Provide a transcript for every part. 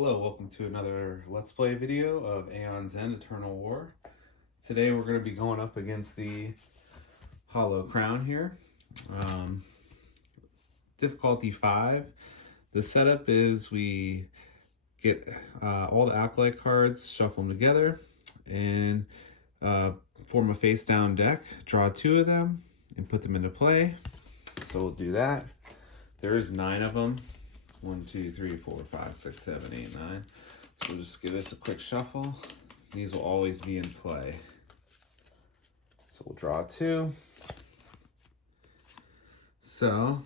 Hello, welcome to another Let's Play video of Aeon's End Eternal War. Today we're going to be going up against the Hollow Crown here. Difficulty 5. The setup is we get all the acolyte cards, shuffle them together, and form a face down deck. Draw 2 of them and put them into play. So we'll do that. There is 9 of them. 1, 2, 3, 4, 5, 6, 7, 8, 9. So we'll just give this a quick shuffle. These will always be in play. So we'll draw 2. So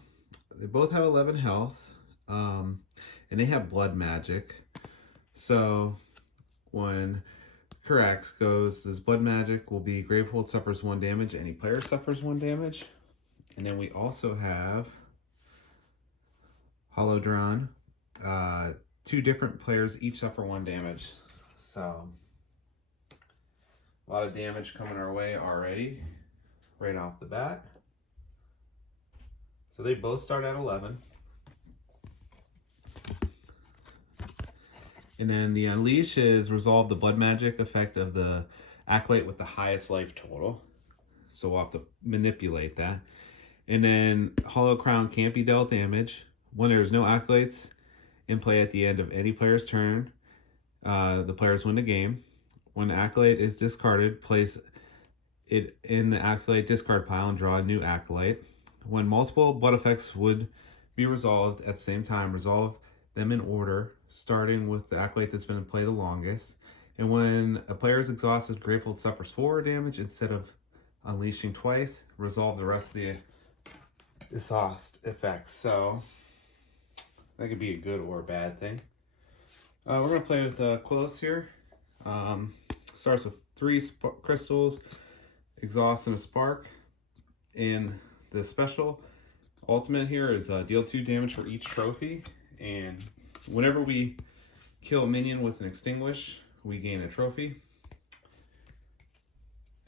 they both have 11 health, and they have blood magic. So when Karax goes, this blood magic will be Gravehold suffers 1 damage, any player suffers 1 damage. And then we also have Holodron. 2 different players each suffer 1 damage. So a lot of damage coming our way already, right off the bat. So they both start at 11. And then the Unleash is resolve the blood magic effect of the acolyte with the highest life total. So we'll have to manipulate that. And then Hollow Crown can't be dealt damage. When there's no acolytes in play at the end of any player's turn, the players win the game. When the acolyte is discarded, place it in the acolyte discard pile and draw a new acolyte. When multiple blood effects would be resolved at the same time, resolve them in order, starting with the acolyte that's been in play the longest. And when a player is exhausted, Gravehold suffers 4 damage instead of unleashing twice, resolve the rest of the exhaust effects. So that could be a good or a bad thing. We're going to play with QUILIUS here. Starts with 3 crystals, exhaust, and a spark. And the special ultimate here is deal 2 damage for each trophy. And whenever we kill a minion with an extinguish, we gain a trophy.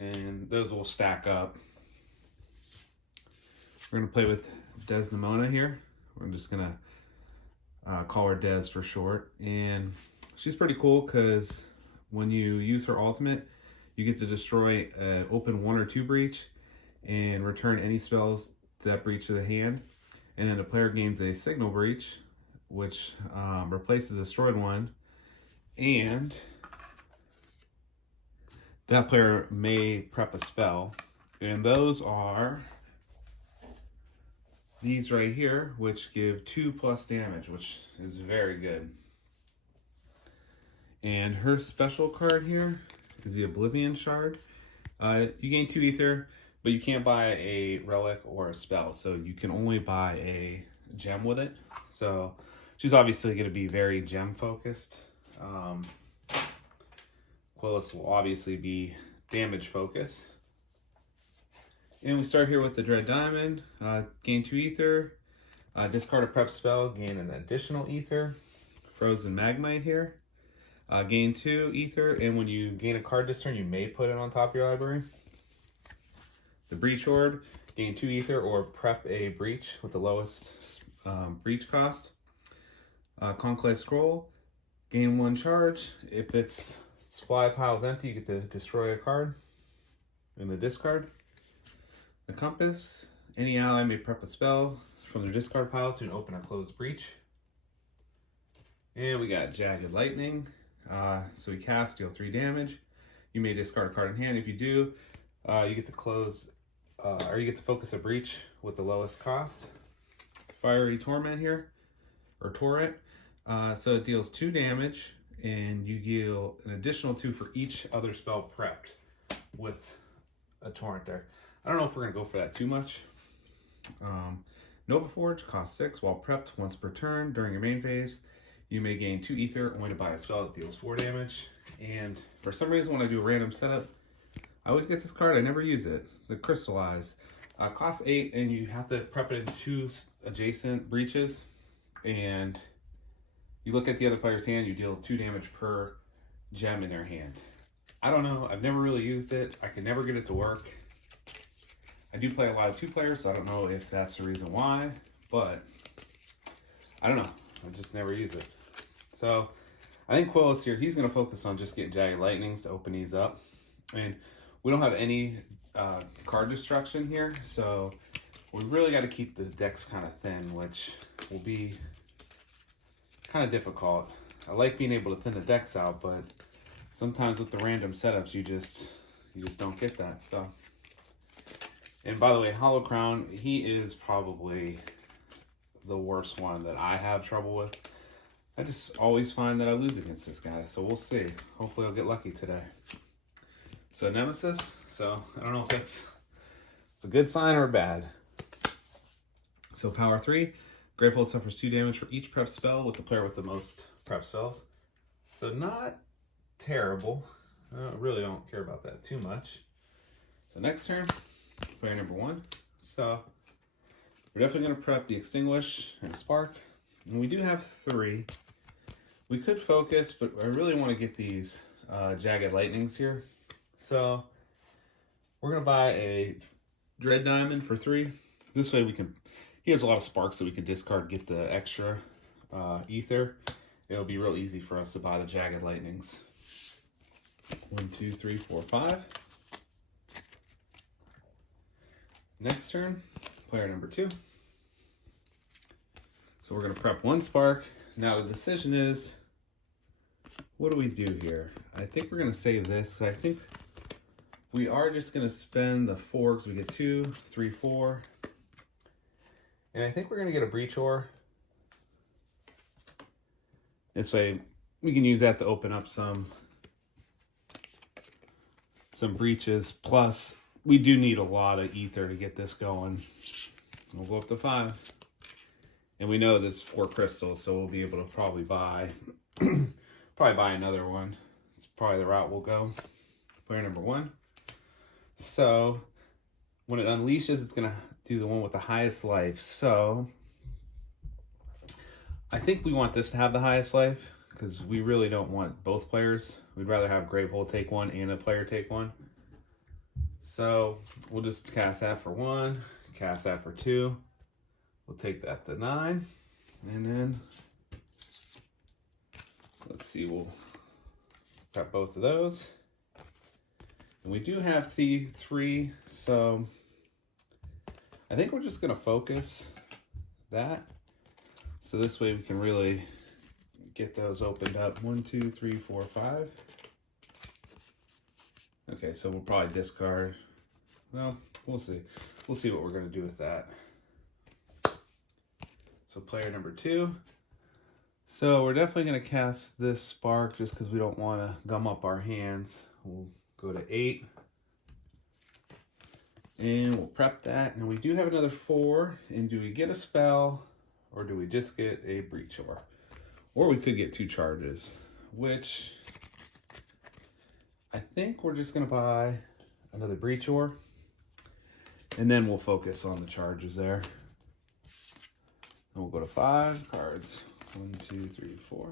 And those will stack up. We're going to play with Desmodia here. We're just going to call her Des for short, and she's pretty cool because when you use her ultimate, you get to destroy open 1 or 2 breach and return any spells to that breach to the hand, and then the player gains a signal breach, which replaces the destroyed one, and that player may prep a spell, and those are these right here, which give 2+ damage, which is very good. And her special card here is the Oblivion Shard. You gain 2 ether, but you can't buy a relic or a spell, so you can only buy a gem with it. So she's obviously going to be very gem focused. QUILIUS will obviously be damage focused. And we start here with the Dread Diamond, gain 2 ether, discard a prep spell, gain an additional ether, Frozen Magmite here, gain 2 ether, and when you gain a card this turn, you may put it on top of your library. The Breach Horde, gain 2 ether or prep a breach with the lowest breach cost. Conclave Scroll, gain 1 charge. If its supply pile is empty, you get to destroy a card in the discard. The Compass, any ally may prep a spell from their discard pile to an open or closed breach. And we got Jagged Lightning. So we cast, deal 3 damage. You may discard a card in hand. If you do, you get to close, or you get to focus a breach with the lowest cost. Fiery Torment here, or Torrent. So it deals 2 damage, and you deal an additional 2 for each other spell prepped with a Torrent there. I don't know if we're going to go for that too much. Nova Forge costs 6 while prepped once per turn. During your main phase, you may gain 2 ether only to buy a spell that deals 4 damage. And for some reason, when I do a random setup, I always get this card. I never use it. The Crystallize. Costs 8, and you have to prep it in 2 adjacent breaches. And you look at the other player's hand, you deal 2 damage per gem in their hand. I don't know. I've never really used it. I can never get it to work. I do play a lot of 2 players, so I don't know if that's the reason why, but I don't know. I just never use it. So I think QUILIUS here, he's going to focus on just getting Jagged Lightnings to open these up. And we don't have any card destruction here, so we really got to keep the decks kind of thin, which will be kind of difficult. I like being able to thin the decks out, but sometimes with the random setups, you just don't get that stuff. And by the way, Hollow Crown, he is probably the worst one that I have trouble with. I just always find that I lose against this guy, so we'll see. Hopefully I'll get lucky today. So Nemesis, so I don't know if it's a good sign or bad. So power 3, Grateful suffers 2 damage for each prep spell with the player with the most prep spells. So not terrible. I really don't care about that too much. So next turn, player number 1. So we're definitely going to prep the Extinguish and Spark. And we do have 3. We could focus, but I really want to get these Jagged Lightnings here. So we're going to buy a Dread Diamond for 3. This way we can, he has a lot of sparks that we can discard, get the extra ether. It'll be real easy for us to buy the Jagged Lightnings. 1, 2, 3, 4, 5. Next turn, player number 2. So we're going to prep 1 spark. Now the decision is, what do we do here? I think we're going to save this because I think we are just going to spend the 4 because we get 2, 3, 4. And I think we're going to get a Breach Ore. This way we can use that to open up some breaches. Plus, we do need a lot of ether to get this going. We'll go up to 5. And we know there's 4 crystals, so we'll be able to probably buy another one. It's probably the route we'll go. Player number 1. So when it unleashes, it's gonna do the one with the highest life. So I think we want this to have the highest life because we really don't want both players. We'd rather have Grateful take 1 and a player take 1. So we'll just cast that for 1, cast that for 2. We'll take that to 9, and then let's see, we'll got both of those. And we do have the 3, so I think we're just gonna focus that. So this way we can really get those opened up. 1, 2, 3, 4, 5. Okay, so we'll probably discard. Well, we'll see. We'll see what we're gonna do with that. So player number 2. So we're definitely going to cast this Spark just because we don't want to gum up our hands. We'll go to 8. And we'll prep that. And we do have another 4. And do we get a spell or do we just get a Breach Ore? Or we could get 2 charges, which I think we're just going to buy another Breach Ore. And then we'll focus on the charges there. And we'll go to 5 cards. 1, 2, 3, 4.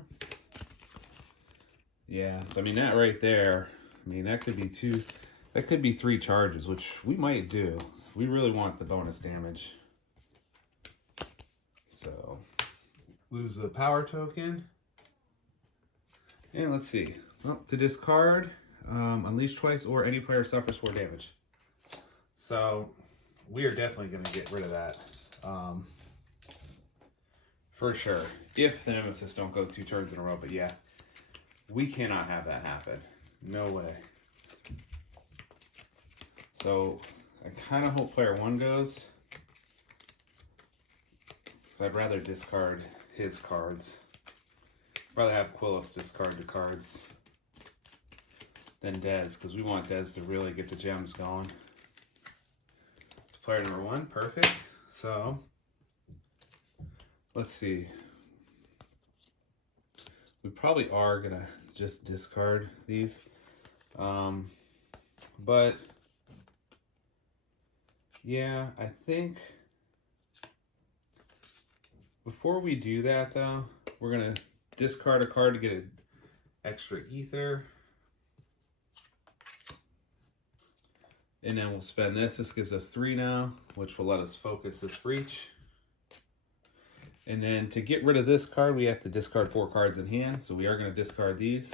Yeah, so I mean that right there, I mean that could be 2, that could be 3 charges, which we might do. We really want the bonus damage. So lose the power token. And let's see. Well, to discard, unleash twice or any player suffers 4 damage. So we are definitely going to get rid of that. For sure, if the Nemesis don't go 2 turns in a row, but yeah, we cannot have that happen. No way. So I kind of hope player 1 goes, because I'd rather discard his cards. I'd rather have QUILIUS discard the cards than Des, because we want Des to really get the gems going. So player number 1, perfect. So let's see. We probably are going to just discard these. But yeah, I think before we do that though, we're going to discard a card to get an extra ether. And then we'll spend this. This gives us 3 now, which will let us focus this breach. And then to get rid of this card, we have to discard 4 cards in hand. So we are going to discard these.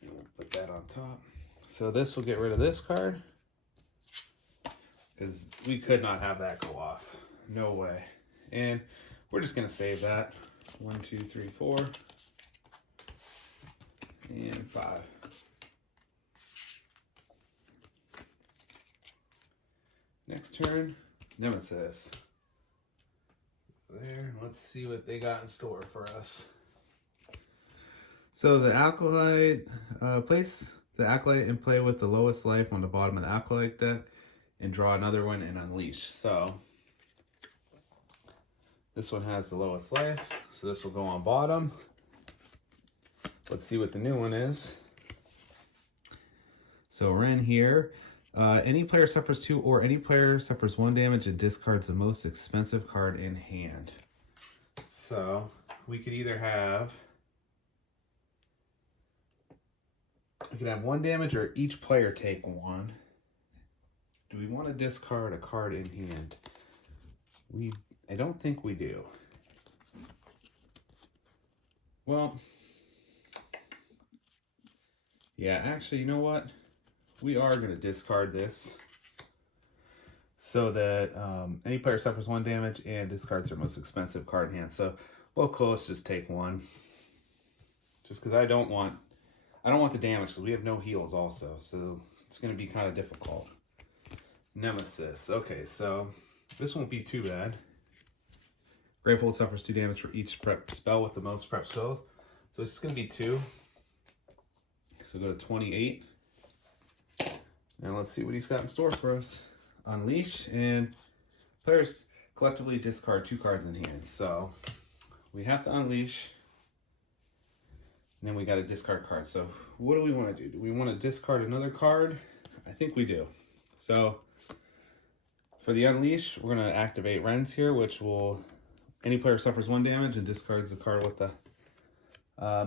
And we'll put that on top. So this will get rid of this card. Because we could not have that go off. No way. And we're just going to save that. 1, 2, 3, 4. And 5. Next turn, Nemesis. There, let's see what they got in store for us. So the acolyte, place the acolyte and play with the lowest life on the bottom of the acolyte deck and draw another one and unleash. So this one has the lowest life, so this will go on bottom. Let's see what the new one is. So we're in here. Any player suffers 2 or any player suffers 1 damage and discards the most expensive card in hand. So we could either have, 1 damage or each player take 1. Do we want to discard a card in hand? I don't think we do. Well, yeah, actually, you know what? We are going to discard this so that any player suffers 1 damage and discards their most expensive card in hand. So we'll close, just take 1. Just because I don't want the damage, because we have no heals also. So it's going to be kind of difficult. Nemesis. Okay, so this won't be too bad. Gravehold suffers 2 damage for each prep spell with the most prep spells. So it's going to be 2. So go to 28. And let's see what he's got in store for us. Unleash, and players collectively discard 2 cards in hand. So we have to unleash, and then we got to discard cards. So what do we want to do? Do we want to discard another card? I think we do. So for the unleash, we're going to activate Ren's here, which will, any player suffers 1 damage and discards the card with the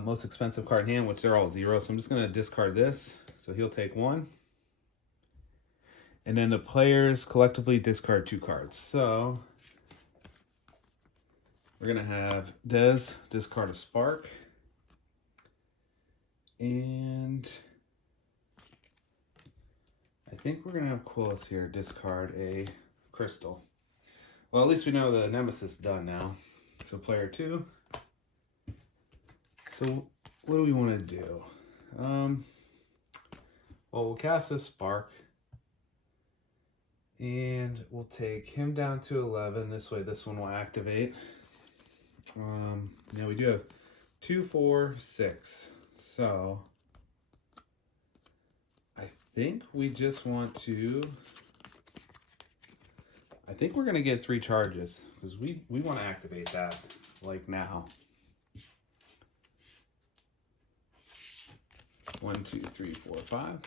most expensive card in hand, which they're all 0. So I'm just going to discard this. So he'll take 1. And then the players collectively discard 2 cards. So we're going to have Des discard a spark. And I think we're going to have QUILIUS here discard a crystal. Well, at least we know the nemesis is done now. So player 2. So what do we want to do? Well, we'll cast a spark. And we'll take him down to 11. This way, this one will activate. Now we do have 2, 4, 6. So I think we just want to. I think we're gonna get 3 charges because we want to activate that like now. 1, 2, 3, 4, 5.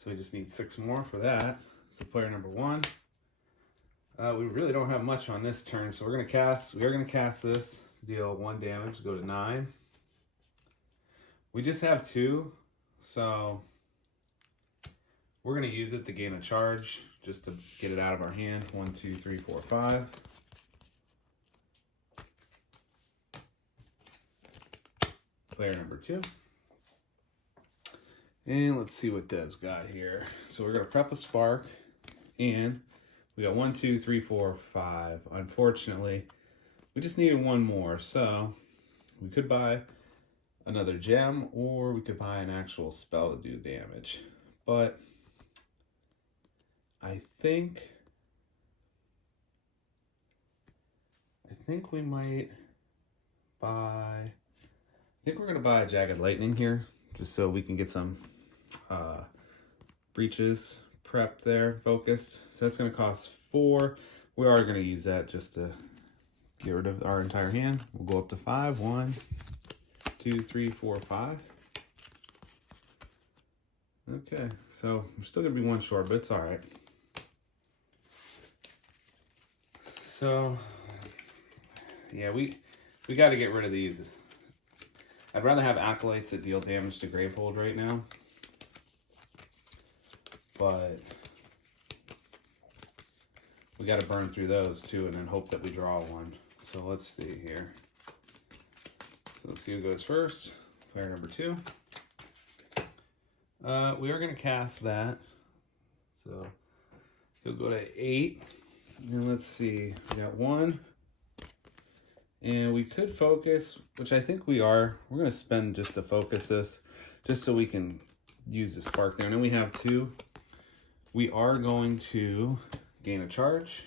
So we just need 6 more for that. So player number 1. We really don't have much on this turn, so we are gonna cast this to deal 1 damage, go to 9. We just have 2, so we're gonna use it to gain a charge just to get it out of our hand. 1, 2, 3, 4, 5. Player number 2. And let's see what Des got here. So we're going to prep a spark, and we got 1, 2, 3, 4, 5. Unfortunately, we just needed 1 more. So we could buy another gem, or we could buy an actual spell to do damage. But I think we might buy. I think we're going to buy a Jagged Lightning here, just so we can get some breaches prepped there, focused. So that's going to cost 4. We are going to use that just to get rid of our entire hand. We'll go up to 5. 1, 2, 3, 4, 5. Okay, so we're still going to be 1 short, but it's all right. So, yeah, we got to get rid of these. I'd rather have acolytes that deal damage to Gravehold right now. but we got to burn through those too and then hope that we draw one. So let's see here. So let's see who goes first. Player number 2. We are going to cast that. So he'll go to 8. And let's see. We got 1. And we could focus, which I think we are. We're going to spend just to focus this, just so we can use the spark there. And then we have 2. We are going to gain a charge.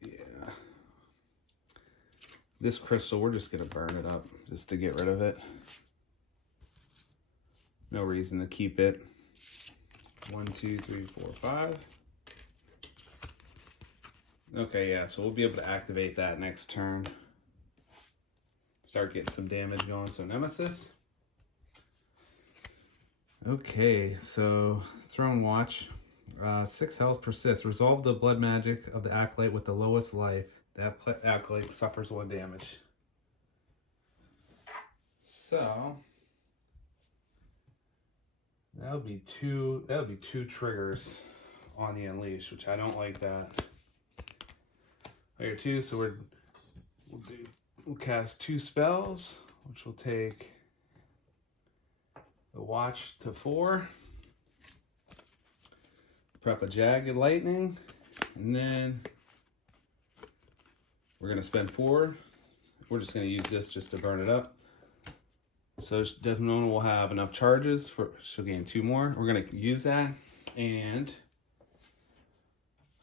Yeah. This crystal, we're just going to burn it up just to get rid of it. No reason to keep it. 1, 2, 3, 4, 5. Okay, yeah, so we'll be able to activate that next turn. Start getting some damage going, so nemesis. Okay, so Throne Watch. 6 health persists. Resolve the blood magic of the acolyte with the lowest life. That acolyte suffers 1 damage. So that would be two triggers on the unleash, which I don't like that. Player 2, so we'll cast 2 spells, which will take the watch to 4. Prep a jagged lightning, and then we're gonna spend 4. We're just gonna use this just to burn it up. So Desmodia will have enough charges for, she'll gain 2 more. We're gonna use that, and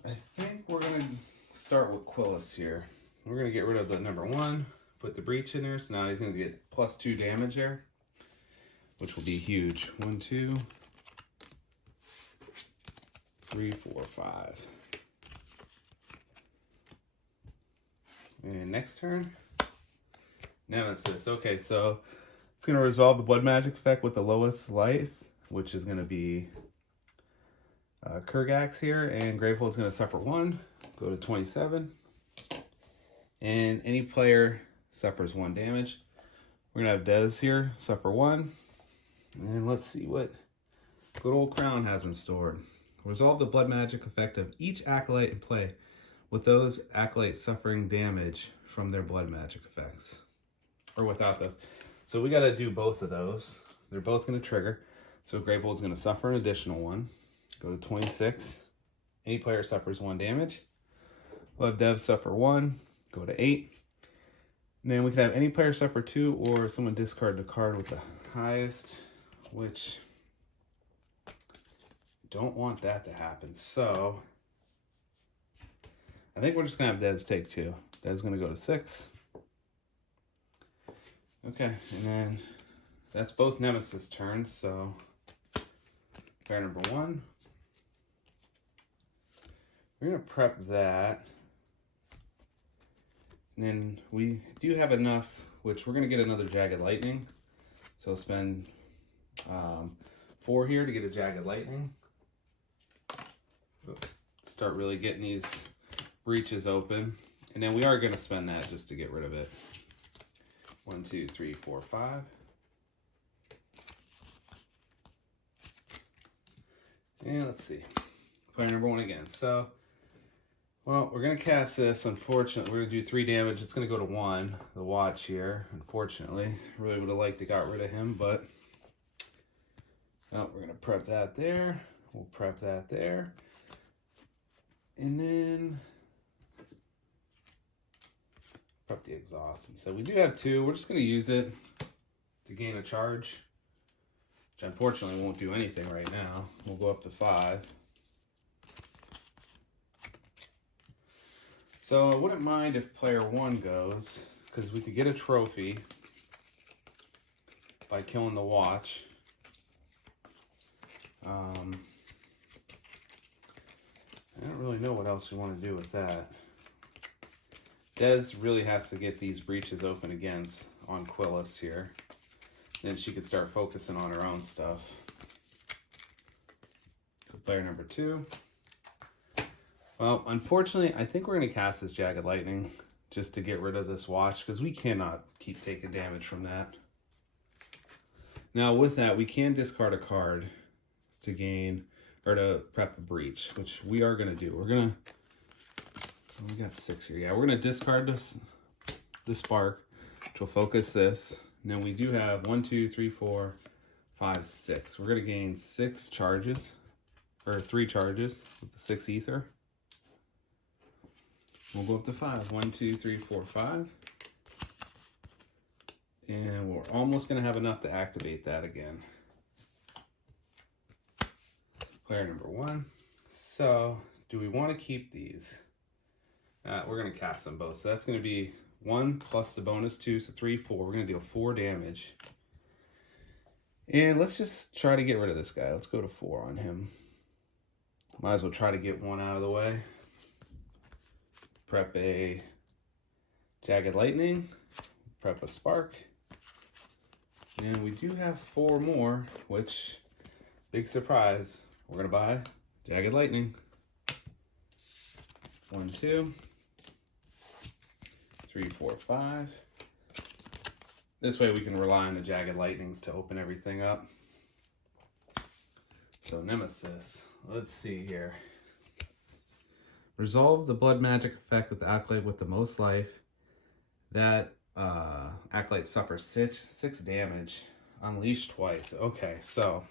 I think we're gonna start with QUILIUS here. We're gonna get rid of the number 1, put the breach in there, so now he's gonna get +2 damage there, which will be huge. 1, 2, 3, 4, 5. And next turn, nemesis. Okay, so it's going to resolve the blood magic effect with the lowest life, which is going to be Kurgax here, and Grateful is going to suffer 1, go to 27. And any player suffers 1 damage. We're going to have Des here suffer 1. And let's see what good old Crown has in store. Resolve the blood magic effect of each acolyte in play, with those acolytes suffering damage from their blood magic effects. Or without those. So we got to do both of those. They're both going to trigger. So Gravehold's going to suffer an additional 1. Go to 26. Any player suffers 1 damage. We'll have Dev suffer 1. Go to 8. And then we can have any player suffer 2, or someone discard the card with the highest, which don't want that to happen. So I think we're just going to have Devs take 2. Dev's going to go to 6. Okay, and then that's both Nemesis turns, so player number 1. We're going to prep that. And then we do have enough, which we're going to get another Jagged Lightning. So spend 4 here to get a Jagged Lightning. Start really getting these breaches open. And then we are going to spend that just to get rid of it. 1, 2, 3, 4, 5. And let's see. Player number 1 again. So, well, we're going to cast this. Unfortunately, we're going to do 3 damage. It's going to go to 1, the watch here. Unfortunately, really would have liked to got rid of him, but well, we're going to prep that there. We'll prep that there. And then prep the exhaust. And so we do have 2. We're just going to use it to gain a charge, which unfortunately won't do anything right now. We'll go up to 5. So I wouldn't mind if player 1 goes, because we could get a trophy by killing the watch. I don't really know what else we want to do with that. Des really has to get these breaches open again on QUILIUS here. Then she could start focusing on her own stuff. So player number 2. Well, unfortunately, I think we're going to cast this Jagged Lightning just to get rid of this watch, because we cannot keep taking damage from that. Now with that, we can discard a card to gain, or to prep a breach, which we are going to do. We're going to, we got 6 here. Yeah, we're going to discard the spark, which will focus this. And then we do have 1, 2, 3, 4, 5, 6. We're going to gain 6 charges, or 3 charges with the 6 ether. We'll go up to 5. 1, 2, 3, 4, 5. And we're almost going to have enough to activate that again. Player number 1. So, do we want to keep these? We're going to cast them both. So that's going to be 1 plus the bonus 2, so 3, 4. We're going to deal 4 damage. And let's just try to get rid of this guy. Let's go to 4 on him. Might as well try to get 1 out of the way. Prep a Jagged Lightning. Prep a Spark. And we do have 4 more, which, big surprise, we're going to buy Jagged Lightning. 1, 2, 3, 4, 5. This way we can rely on the Jagged Lightnings to open everything up. So Nemesis, let's see here. Resolve the blood magic effect with the acolyte with the most life. That acolyte suffers 6 damage. Unleash twice. Okay, so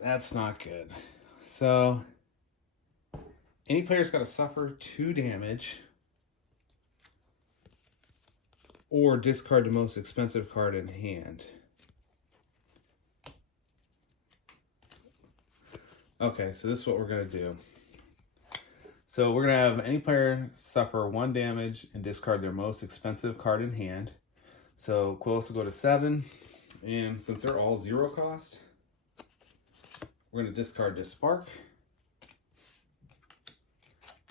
that's not good. So any player's got to suffer 2 damage or discard the most expensive card in hand. Okay, so this is what we're going to do. So we're going to have any player suffer 1 damage and discard their most expensive card in hand. So QUILIUS will go to 7. And since they're all 0 cost, we're going to discard this Spark.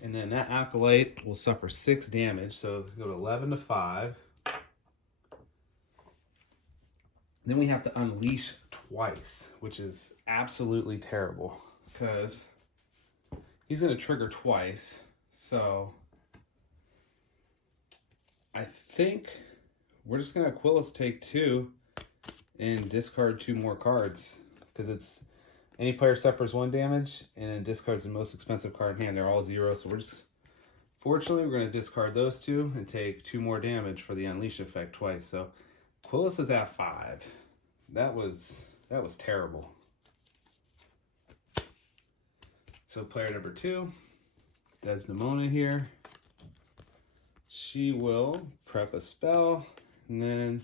And then that acolyte will suffer 6 damage. So go to 11 to 5. Then we have to unleash twice, which is absolutely terrible because he's going to trigger twice. So I think we're just going to QUILIUS take 2 and discard 2 more cards because it's any player suffers 1 damage and then discards the most expensive card in hand. They're all 0. So we're just, fortunately, we're going to discard those 2 and take 2 more damage for the unleash effect twice. So QUILIUS is at 5. That was terrible. So player number 2, Desmodia here. She will prep a spell, and then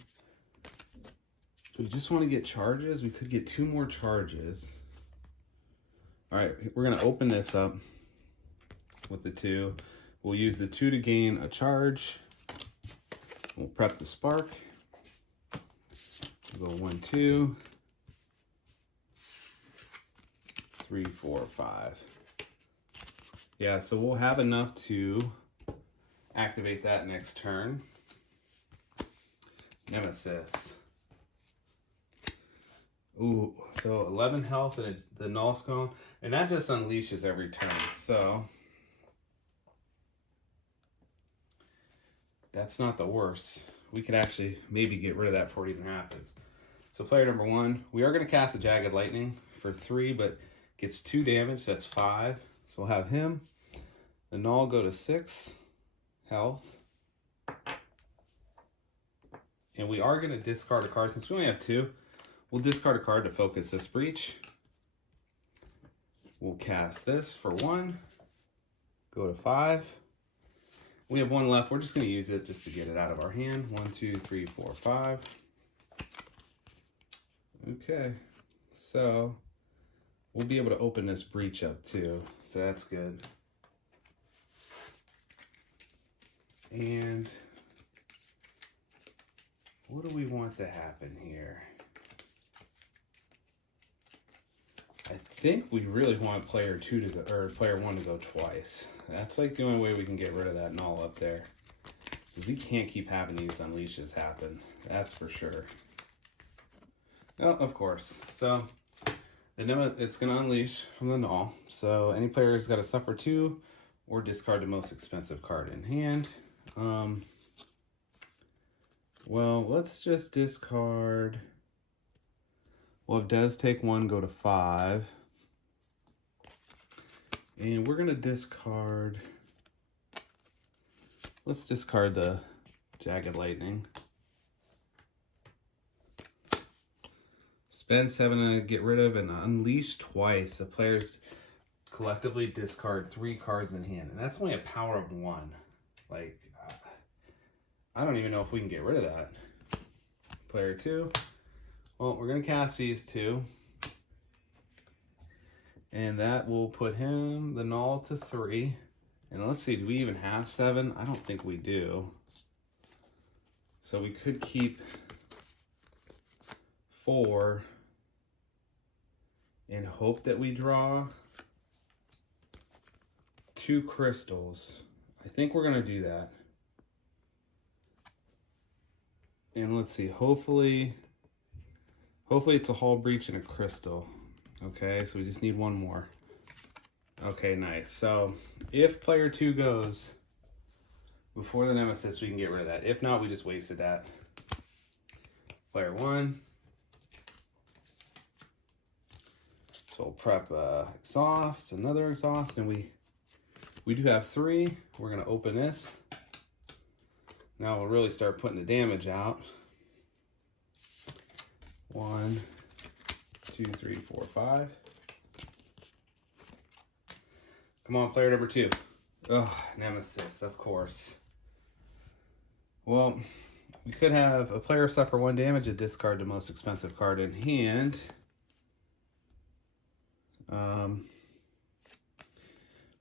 do we just want to get charges? We could get 2 more charges. All right, we're gonna open this up with the 2. We'll use the 2 to gain a charge. We'll prep the Spark. We'll go 1, 2, 3, 4, 5. Yeah, so we'll have enough to activate that next turn. Nemesis. Ooh, so 11 health and the null scone, and that just unleashes every turn. So that's not the worst. We could actually maybe get rid of that before it even happens. So player number 1, we are going to cast a Jagged Lightning for 3, but gets 2 damage. So that's 5. So we'll have him. The null go to 6 health. And we are going to discard a card. Since we only have 2, we'll discard a card to focus this breach. We'll cast this for 1. Go to 5. We have 1 left. We're just going to use it just to get it out of our hand. 1, 2, 3, 4, 5. Okay. So we'll be able to open this breach up too. So that's good. And what do we want to happen here? I think we really want player 2 to go, or player 1 to go twice. That's like the only way we can get rid of that null up there. Because we can't keep having these unleashes happen. That's for sure. Oh, of course. So it's going to unleash from the null. So any player has got to suffer 2 or discard the most expensive card in hand. Well, let's just discard. Well, if Des take 1, go to 5. And we're going to discard. Let's discard the Jagged Lightning. Spend 7 to get rid of and unleash twice. The players collectively discard 3 cards in hand. And that's only a power of 1. Like, I don't even know if we can get rid of that. Player 2. Well, we're going to cast these 2. And that will put him, the null, to 3. And let's see, do we even have 7? I don't think we do. So we could keep 4 and hope that we draw 2 crystals. I think we're going to do that. And let's see, hopefully it's a Hull Breach and a crystal. Okay, so we just need 1 more. Okay, nice. So if player 2 goes before the nemesis, we can get rid of that. If not, we just wasted that. Player 1. So we'll prep exhaust, another exhaust, and we do have 3. We're gonna open this. Now we'll really start putting the damage out. 1, 2, 3, 4, 5. Come on, player number 2. Oh, nemesis, of course. Well, we could have a player suffer 1 damage and discard the most expensive card in hand.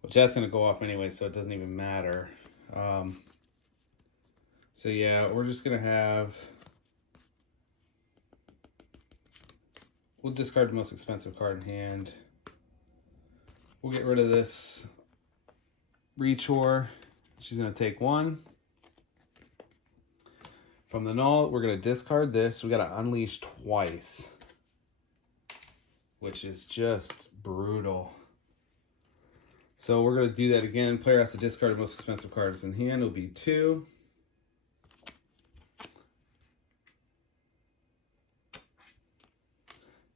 Which that's going to go off anyway, so it doesn't even matter. So yeah, we're just going to have... We'll discard the most expensive card in hand. We'll get rid of this Rechore. She's going to take 1. From the null, we're going to discard this. We got to unleash twice, which is just brutal. So we're going to do that again. Player has to discard the most expensive cards in hand. It'll be 2.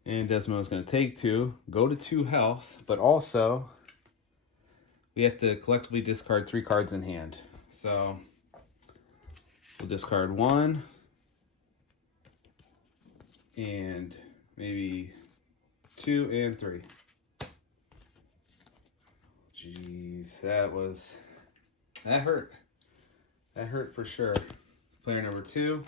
And Desmodia is going to take 2, go to 2 health, but also we have to collectively discard 3 cards in hand. So we'll discard 1 and maybe 2 and 3. Jeez, that hurt. That hurt for sure. Player number 2.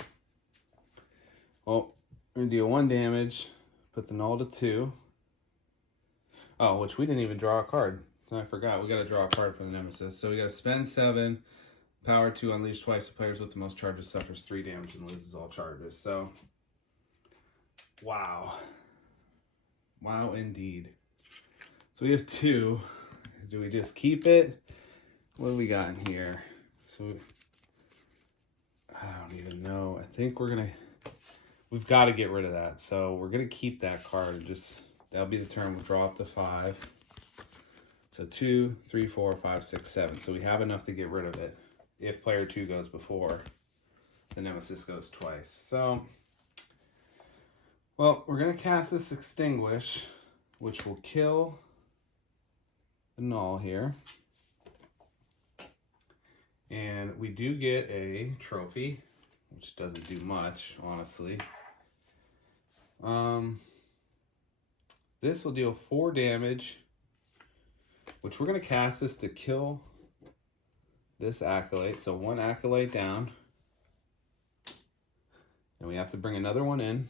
Well, we're going to deal 1 damage. Put the null to 2. Oh, which we didn't even draw a card. I forgot. We got to draw a card for the nemesis. So we got to spend 7. Power 2, unleash twice. The players with the most charges suffers 3 damage and loses all charges. So, wow. Wow, indeed. So we have 2. Do we just keep it? What do we got in here? So, I don't even know. I think we've got to get rid of that. So we're going to keep that card. That'll be the turn. We'll draw up to 5. So 2, 3, 4, 5, 6, 7. So we have enough to get rid of it if player 2 goes before the nemesis goes twice. So, well, we're going to cast this Extinguish, which will kill the null here. And we do get a trophy, which doesn't do much, honestly. This will deal 4 damage, which we're going to cast this to kill this acolyte. So 1 acolyte down. And we have to bring another one in.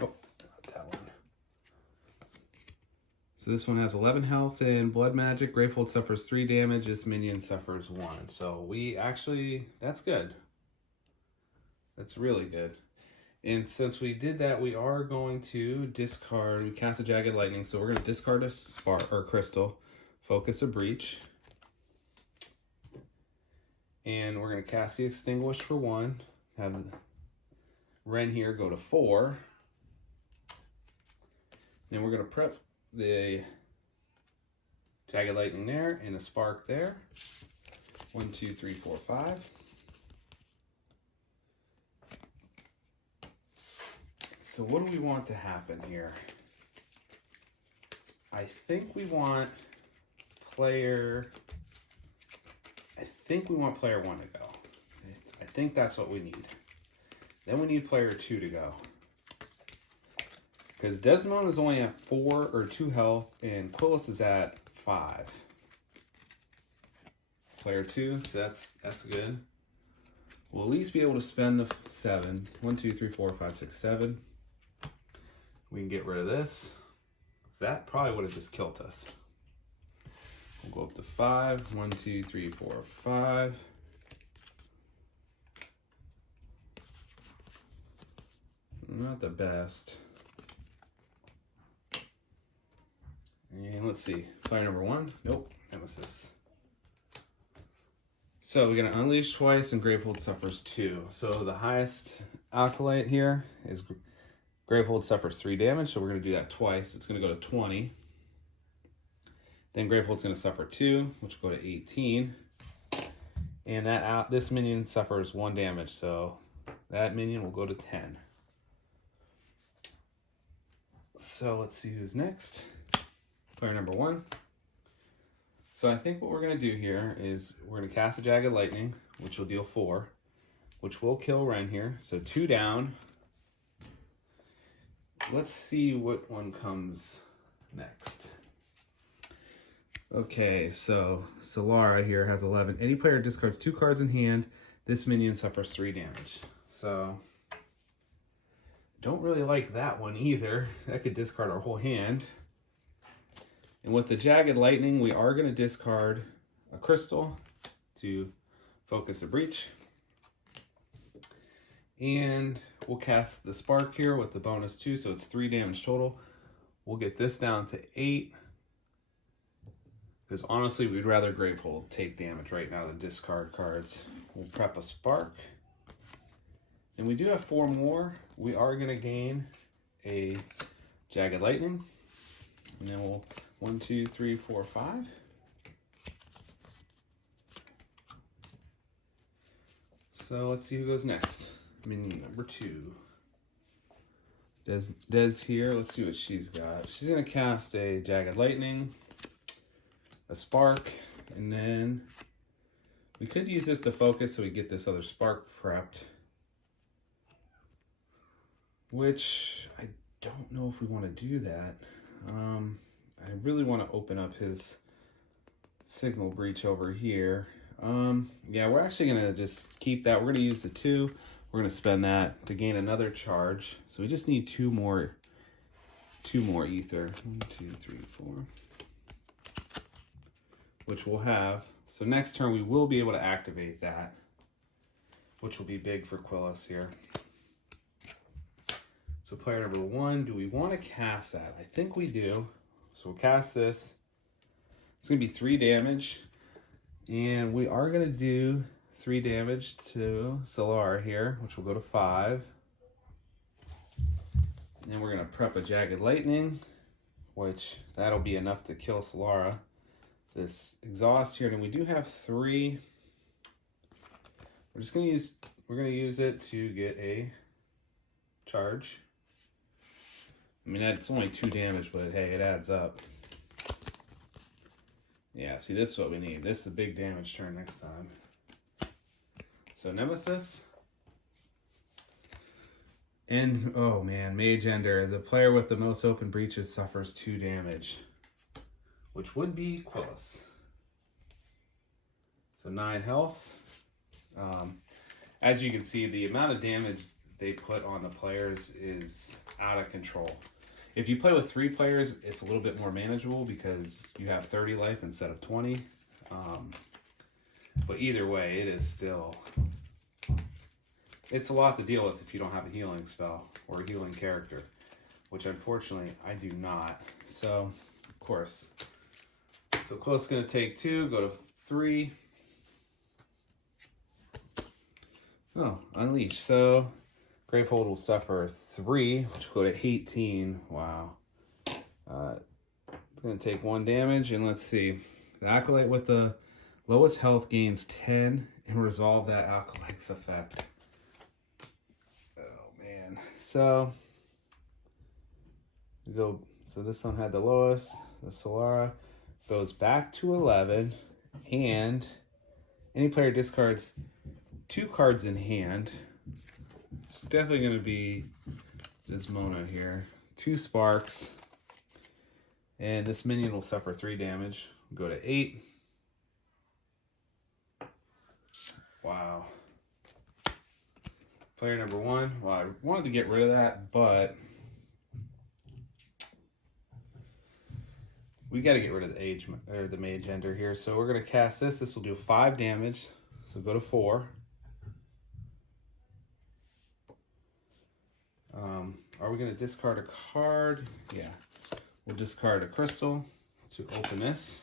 Oh, not that one. So this one has 11 health and blood magic. Gravefold suffers 3 damage. This minion suffers 1. So we actually, that's good. That's really good. And since we did that, we are going to discard. We cast a Jagged Lightning, so we're going to discard a spark or crystal, focus a breach, and we're going to cast the Extinguish for 1. Have Ren here go to 4. Then we're going to prep the Jagged Lightning there, and a Spark there. 1, 2, 3, 4, 5. So what do we want to happen here? I think we want player 1 to go. I think that's what we need. Then we need player 2 to go. Because Desmodia is only at 4 or 2 health, and QUILIUS is at 5. Player 2, so that's good. We'll at least be able to spend the 7. 1, 2, 3, 4, 5, 6, 7. We can get rid of this. So that probably would have just killed us. We'll go up to 5. 1, 2, 3, 4, 5. Not the best. And let's see. Player number 1. Nope. Nemesis. So we're going to unleash twice and Gravehold suffers 2. So the highest acolyte here is Gravehold suffers 3 damage. So we're going to do that twice. It's going to go to 20. Then Gravehold's going to suffer 2, which will go to 18. And this minion suffers 1 damage. So that minion will go to 10. So let's see who's next. Player number 1. So I think what we're going to do here is we're going to cast a Jagged Lightning, which will deal 4, which will kill Ren here. So 2 down. Let's see what one comes next. Okay, so Solara here has 11. Any player discards 2 cards in hand. This minion suffers 3 damage. So don't really like that one either. That could discard our whole hand. And with the Jagged Lightning, we are going to discard a crystal to focus a breach. And we'll cast the Spark here with the bonus 2, so it's 3 damage total. We'll get this down to 8. Because honestly, we'd rather Gravehold take damage right now than discard cards. We'll prep a Spark. And we do have 4 more. We are going to gain a Jagged Lightning. And then we'll 1, 2, 3, 4, 5. So let's see who goes next. Minion number 2. Des here. Let's see what she's got. She's going to cast a Jagged Lightning, a Spark, and then we could use this to focus so we get this other Spark prepped. Which I don't know if we want to do that. I really want to open up his signal breach over here. Yeah, we're actually going to just keep that. We're going to use the 2. We're going to spend that to gain another charge. So we just need 2 more ether. 1, 2, 3, 4. Which we'll have. So next turn we will be able to activate that, which will be big for QUILIUS here. So player number 1, do we want to cast that? I think we do. So we'll cast this. It's going to be 3 damage. And we are going to do 3 damage to Solara here, which will go to 5. And then we're going to prep a Jagged Lightning, which that'll be enough to kill Solara. This exhaust here, and we do have 3. We're going to use it to get a charge. I mean, it's only 2 damage, but hey, it adds up. Yeah, see, this is what we need. This is a big damage turn next time. So, Nemesis. And, oh man, Mage Ender. The player with the most open breaches suffers 2 damage, which would be QUILIUS. So, 9 health. As you can see, the amount of damage they put on the players is out of control. If you play with 3 players, it's a little bit more manageable because you have 30 life instead of 20. But either way, it is still... It's a lot to deal with if you don't have a healing spell or a healing character, which unfortunately I do not. So, of course. So QUILIUS is going to take 2, go to 3. Oh, unleash. So... Gravehold will suffer 3, which will go to 18. Wow. Gonna take 1 damage, and let's see. The acolyte with the lowest health gains 10 and resolve that acolyte's effect. Oh man. So we go. So this one had the lowest. The Solara goes back to 11, and any player discards 2 cards in hand. It's definitely going to be Desmodia here. 2 sparks. And this minion will suffer 3 damage. We'll go to 8. Wow. Player number 1. Well, I wanted to get rid of that, but we got to get rid of the mage ender here. So we're going to cast this. This will do 5 damage. So go to 4. Are we going to discard a card? Yeah. We'll discard a crystal to open this.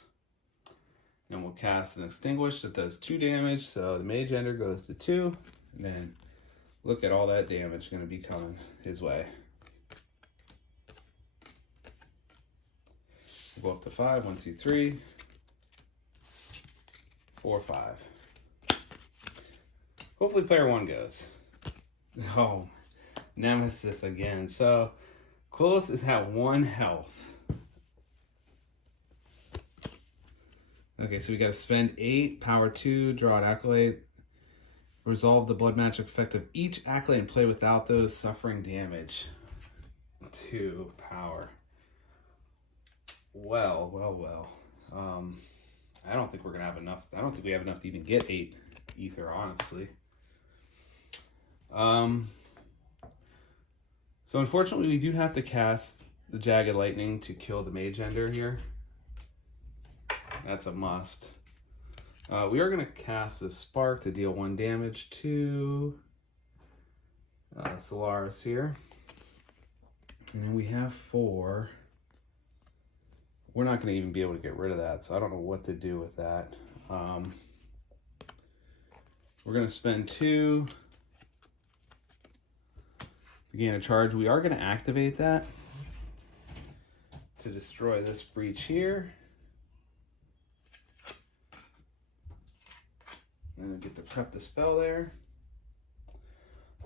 And we'll cast an extinguish that does 2 damage. So the mage ender goes to 2. And then look at all that damage going to be coming his way. We'll go up to 5. 1, 2, 3, 4, 5. Hopefully player 1 goes. Oh, nemesis again. So QUILIUS is at 1 health. Okay, so we got to spend 8, power 2, draw an acolyte, resolve the blood magic effect of each acolyte and play without those suffering damage. 2 power. Well. I don't think we're gonna have enough. I don't think we have enough to even get 8 ether, honestly. So unfortunately, we do have to cast the Jagged Lightning to kill the mage ender here. That's a must. We are gonna cast the spark to deal 1 damage to Solaris here, and then we have 4. We're not going to even be able to get rid of that, so I don't know what to do with that. We're going to spend 2 to gain a charge. We are going to activate that to destroy this breach here. And then get to prep the spell there.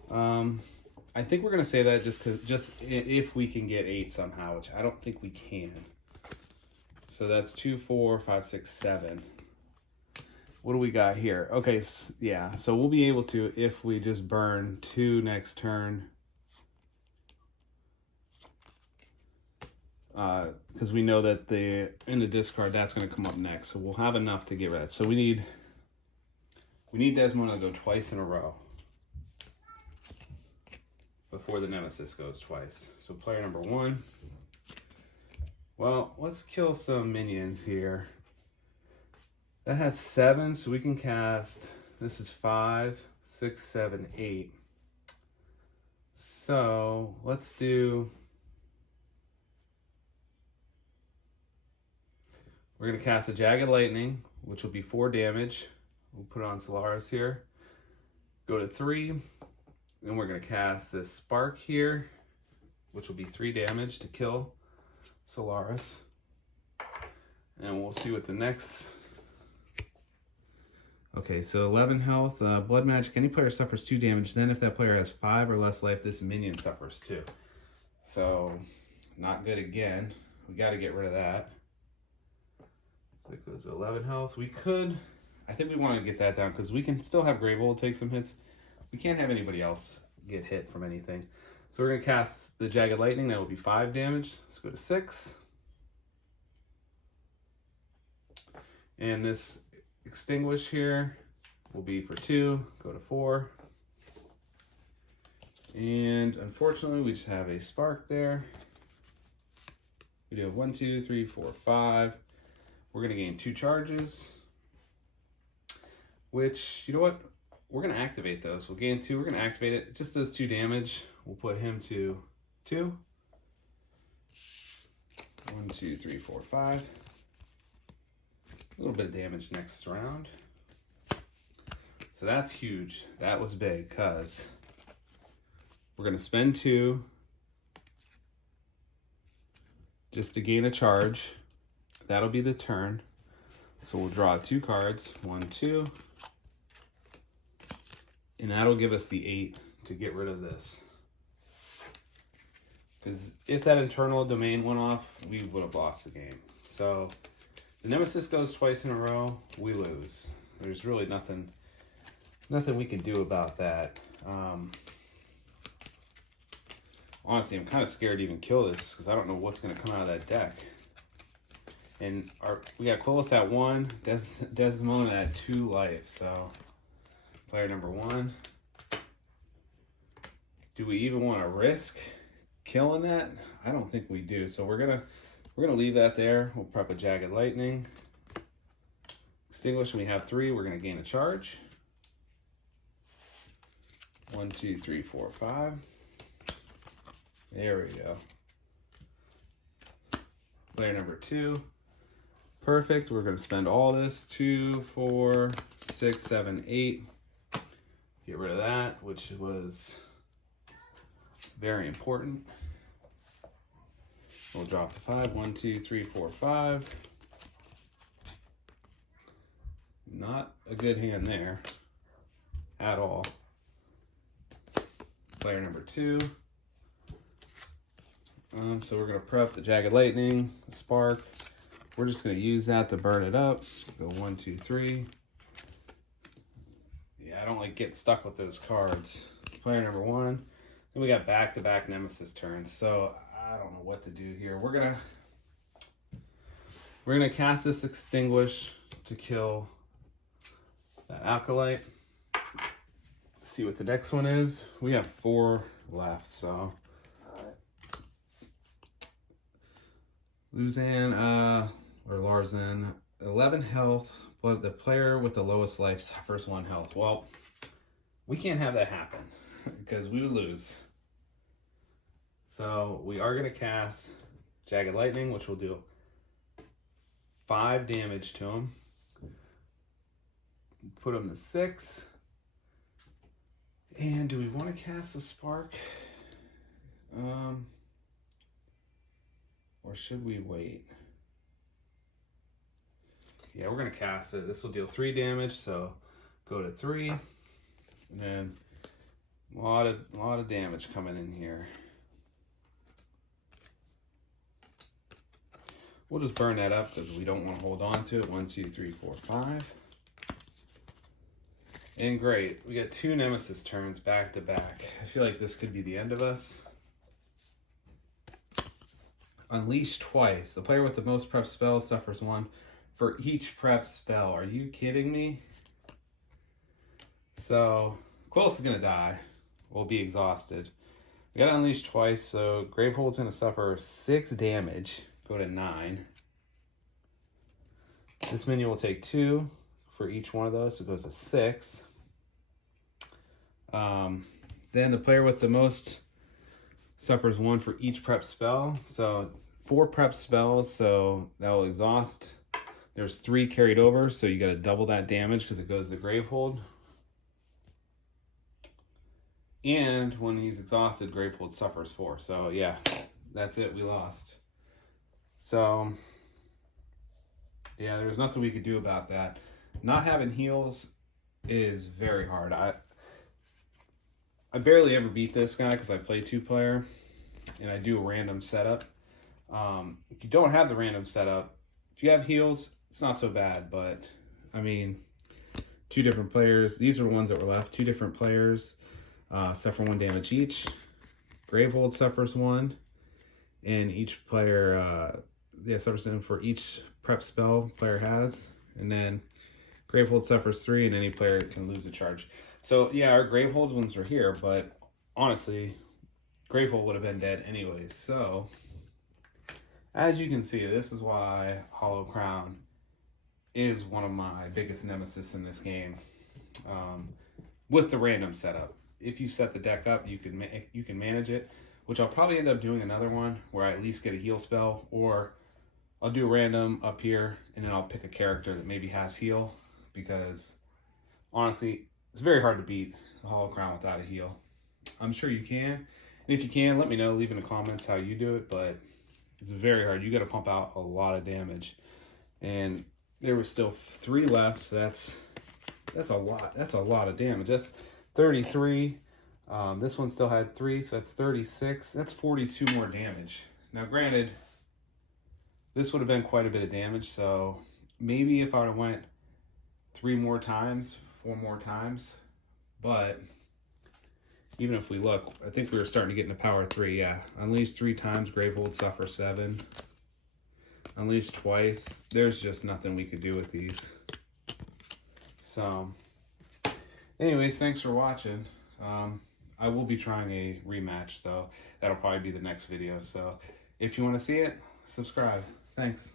I think we're going to say that just if we can get 8 somehow, which I don't think we can. So that's 2, 4, 5, 6, 7. What do we got here? Okay, yeah, so we'll be able to, if we just burn 2 next turn. Because we know that in the discard, that's going to come up next. So we'll have enough to get rid of it. So we need Desmodia to go twice in a row before the nemesis goes twice. So player number 1. Well, let's kill some minions here. That has 7, so we can cast, this is 5, 6, 7, 8. So let's do, we're going to cast a Jagged Lightning, which will be 4 damage. We'll put it on Solaris here. Go to 3, and we're going to cast this Spark here, which will be 3 damage to kill Solaris. And we'll see what the next. Okay, so 11 health, blood magic. Any player suffers 2 damage. Then if that player has 5 or less life, this minion suffers 2. So not good again. We got to get rid of that. So it goes to 11 health. We could, I think we want to get that down because we can still have Greybolt take some hits. We can't have anybody else get hit from anything. So we're going to cast the Jagged Lightning. That will be 5 damage. Let's go to 6. And this extinguish here will be for 2. Go to 4. And unfortunately, we just have a spark there. We do have 1, 2, 3, 4, 5. We're going to gain 2 charges. Which, you know what? We're going to activate those. We'll gain 2. We're going to activate it. It just does 2 damage. We'll put him to 2. 1, 2, 3, 4, 5. A little bit of damage next round. So that's huge. That was big because we're going to spend 2 just to gain a charge. That'll be the turn. So we'll draw 2 cards, 1, 2. And that'll give us the 8 to get rid of this. Because if that internal domain went off, we would have lost the game. So the nemesis goes twice in a row, we lose. There's really nothing we can do about that. Honestly, I'm kind of scared to even kill this because I don't know what's going to come out of that deck. And we got QUILIUS at 1, Desmodia at 2 life. So player number 1. Do we even want to risk killing that? I don't think we do. So we're gonna leave that there. We'll prep a Jagged Lightning. Extinguish when we have 3, we're gonna gain a charge. 1, 2, 3, 4, 5. There we go. Player number 2. Perfect. We're gonna spend all this. 2, 4, 6, 7, 8. Get rid of that, which was very important. We'll drop to 5. 1, 2, 3, 4, 5. Not a good hand there at all. Player number 2. So we're gonna prep the Jagged Lightning, the Spark. We're just gonna use that to burn it up. Go 1, 2, 3. Yeah, I don't like getting stuck with those cards. Player number 1. Then we got back-to-back nemesis turns. So I don't know what to do here. We're gonna cast this Extinguish to kill that acolyte. See what the next one is. We have 4 left, so Luzan, or Larzan, 11 health, but the player with the lowest life suffers 1 health. Well, we can't have that happen because we would lose. So we are going to cast Jagged Lightning, which will do 5 damage to him. Put him to 6. And do we want to cast a Spark? Or should we wait? Yeah, we're going to cast it. This will deal 3 damage, so go to 3. And then a lot of damage coming in here. We'll just burn that up because we don't want to hold on to it. 1, 2, 3, 4, 5. And great, we got 2 nemesis turns back to back. I feel like this could be the end of us. Unleash twice. The player with the most prep spells suffers 1 for each prep spell. Are you kidding me? So QUILIUS is gonna die. We'll be exhausted. We gotta unleash twice, so Gravehold's gonna suffer 6 damage. Go to 9. This minion will take 2 for each one of those, so it goes to 6. Then the player with the most suffers 1 for each prep spell. So 4 prep spells, so that will exhaust. There's 3 carried over, so you got to double that damage because it goes to Gravehold. And when he's exhausted, Gravehold suffers 4. So yeah, that's it. We lost. So yeah, there's nothing we could do about that. Not having heals is very hard. I barely ever beat this guy because I play 2-player and I do a random setup. If you don't have the random setup, if you have heals, it's not so bad, but I mean, 2 different players. These are the ones that were left. 2 different players suffer 1 damage each. Gravehold suffers 1, and each player suffers 1 for each prep spell player has, and then Gravehold suffers 3, and any player can lose a charge. So yeah, our Gravehold ones are here, but honestly, Gravehold would have been dead anyways. So as you can see, this is why Hollow Crown is one of my biggest nemesis in this game. With the random setup, if you set the deck up, you can manage it, which I'll probably end up doing another one where I at least get a heal spell, or I'll do a random up here and then I'll pick a character that maybe has heal, because honestly, it's very hard to beat the Hollow Crown without a heal. I'm sure you can. And if you can, let me know, leave in the comments how you do it, but it's very hard. You got to pump out a lot of damage. and there was still 3 left, so that's a lot. That's a lot of damage. That's 33. This one still had 3, so that's 36. That's 42 more damage. Now, granted, this would have been quite a bit of damage, so maybe if I would have went 3 more times, 4 more times, but even if we look, I think we were starting to get into power 3, yeah. Unleash 3 times, Gravehold, suffer 7. Unleash twice. There's just nothing we could do with these. So, anyways, thanks for watching. I will be trying a rematch, though. That'll probably be the next video. So, if you want to see it, subscribe. Thanks.